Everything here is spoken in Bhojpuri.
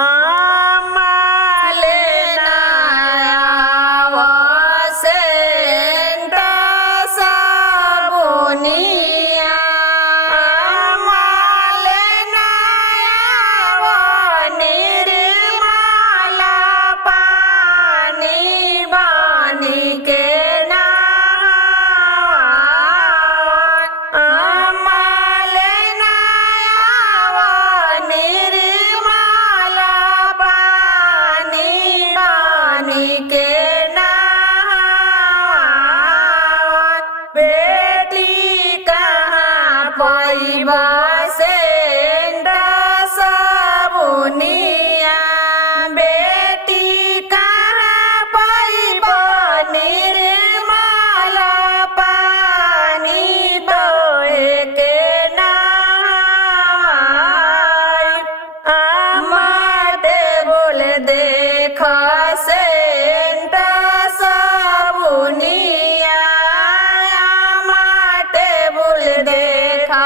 आमाले नायावसेंट साबुनिया आमाले नायाव निर्मला पानी बानी के आमाले नायाव निर्मला पानी बानी के बेटी कहाँ पैबा सेंट साबुनिया बेटी कहाँ पैबा निर्मला पानी दोए के आमाटे बोल देख सेंट साबुनिया आमाटे बोल देखा